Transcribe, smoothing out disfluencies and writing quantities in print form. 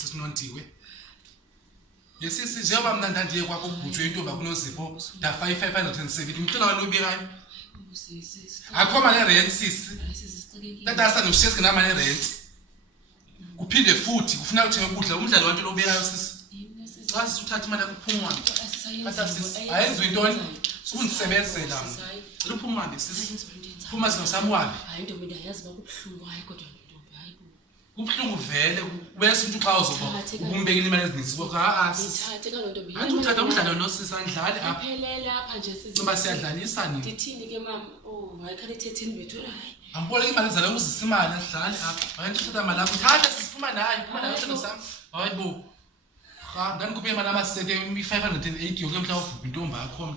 sesinondiwe. Yesisi njengoba mina ndandiye kwakho ubhutshwe intombi akuNozipho ndafa 570 ngicela wena ubikayo. Akho mali rent sisi. Tata sanoshiyes ngamali rent. Kuphinde futhi kufuna ukuthenga ukudla umdlalo wantu lobekayo sisi. Xa sisuthatha imali akuphuma. Tata sisi ayenziwe intoni? Sukundisebenzela mina. Liphuma nje sisi. Phuma sino samwabi. Hayi ntombi ndayazi bakubhlungu hayi kodwa ntombi hayi bo. Kubhlungu vele bese umuntu xa uzoba ukumbekela imali ezininzi kodwa Ngithathe kalo ntombi. Antu uthatha umdlalo lo sisandlali apha. Aphelele apha nje sisi. Ngoba siyadlalisa nini? Ndithini ke mama? Oh, hayi khale 13 bethu hayi. Ambole imali zala uzisa imali asidlali apha. Hayi uthatha imali lapho. Thatha sisiphuma nayo, phuma nayo sino sami. Hayi bo. Cha, ngani kuphe imali amasente 580 yoke mhlawumbe intombi yakho.